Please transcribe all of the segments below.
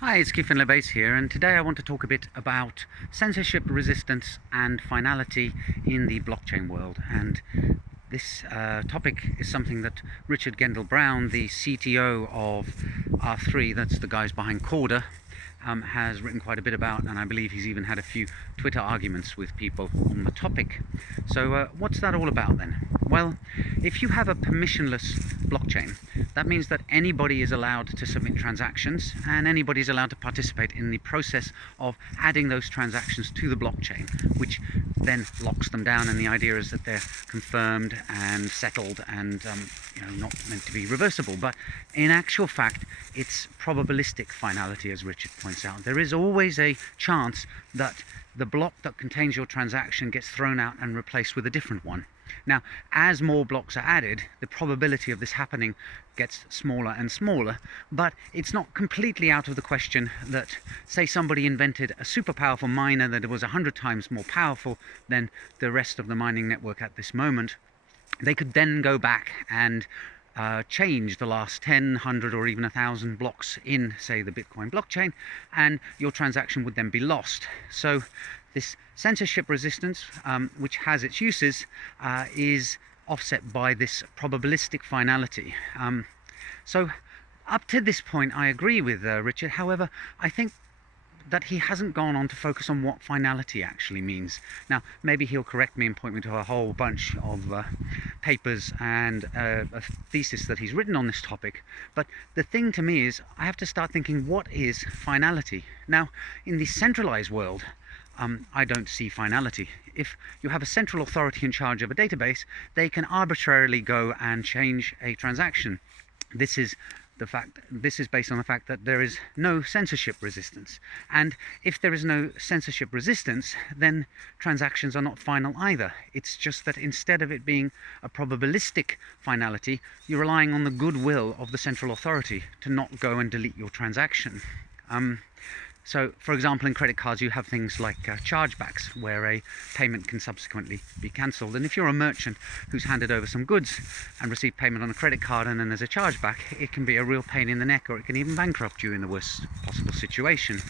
Hi, it's Keith Finality here, and today I want to talk a bit about censorship resistance and finality in the blockchain world. And this topic is something that Richard Gendal Brown, the CTO of R3, that's the guys behind Corda, has written quite a bit about, and I believe he's even had a few Twitter arguments with people on the topic. So what's that all about then? Well, if you have a permissionless blockchain, that means that anybody is allowed to submit transactions and anybody is allowed to participate in the process of adding those transactions to the blockchain, which then locks them down, and the idea is that they're confirmed and settled and not meant to be reversible. But in actual fact, it's probabilistic finality, as Richard points out. There is always a chance that the block that contains your transaction gets thrown out and replaced with a different one. Now, as more blocks are added, the probability of this happening gets smaller and smaller, but it's not completely out of the question that, say, somebody invented a super powerful miner that was 100 times more powerful than the rest of the mining network at this moment. They could then go back and change the last 10, 100 or even 1,000 blocks in, say, the Bitcoin blockchain, and your transaction would then be lost. So this censorship resistance, which has its uses, is offset by this probabilistic finality. So up to this point, I agree with Richard. However, I think that he hasn't gone on to focus on what finality actually means. Now, maybe he'll correct me and point me to a whole bunch of papers and a thesis that he's written on this topic, but the thing to me is I have to start thinking, what is finality? Now, in the centralized world, I don't see finality. If you have a central authority in charge of a database, they can arbitrarily go and change a transaction. This is based on the fact that there is no censorship resistance. And if there is no censorship resistance, then transactions are not final either. It's just that instead of it being a probabilistic finality, you're relying on the goodwill of the central authority to not go and delete your transaction. So, for example, in credit cards, you have things like chargebacks, where a payment can subsequently be cancelled. And if you're a merchant who's handed over some goods and received payment on a credit card and then there's a chargeback, it can be a real pain in the neck, or it can even bankrupt you in the worst possible situation.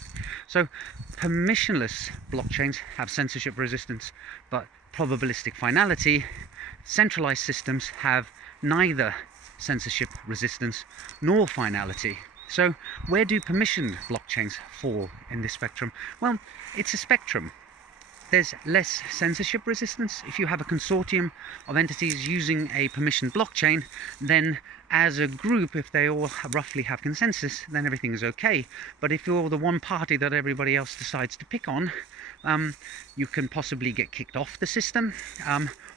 So, permissionless blockchains have censorship resistance, but probabilistic finality. Centralized systems have neither censorship resistance nor finality. So where do permissioned blockchains fall in this spectrum? Well, it's a spectrum. There's less censorship resistance. If you have a consortium of entities using a permissioned blockchain, then as a group, if they all roughly have consensus, then everything is okay. But if you're the one party that everybody else decides to pick on, you can possibly get kicked off the system,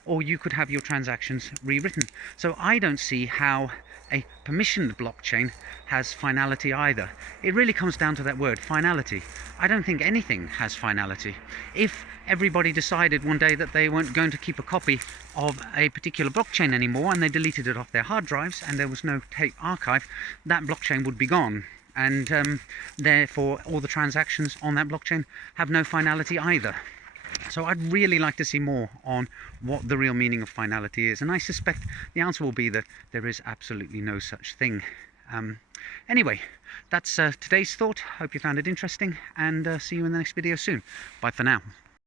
or you could have your transactions rewritten. So I don't see how a permissioned blockchain has finality either. It really comes down to that word, finality. I don't think anything has finality. If everybody decided one day that they weren't going to keep a copy of a particular blockchain anymore and they deleted it off their hard drives and there was no tape archive, that blockchain would be gone. And therefore all the transactions on that blockchain have no finality either. So I'd really like to see more on what the real meaning of finality is, and I suspect the answer will be that there is absolutely no such thing. Anyway, that's today's thought. Hope you found it interesting, and see you in the next video soon. Bye for now.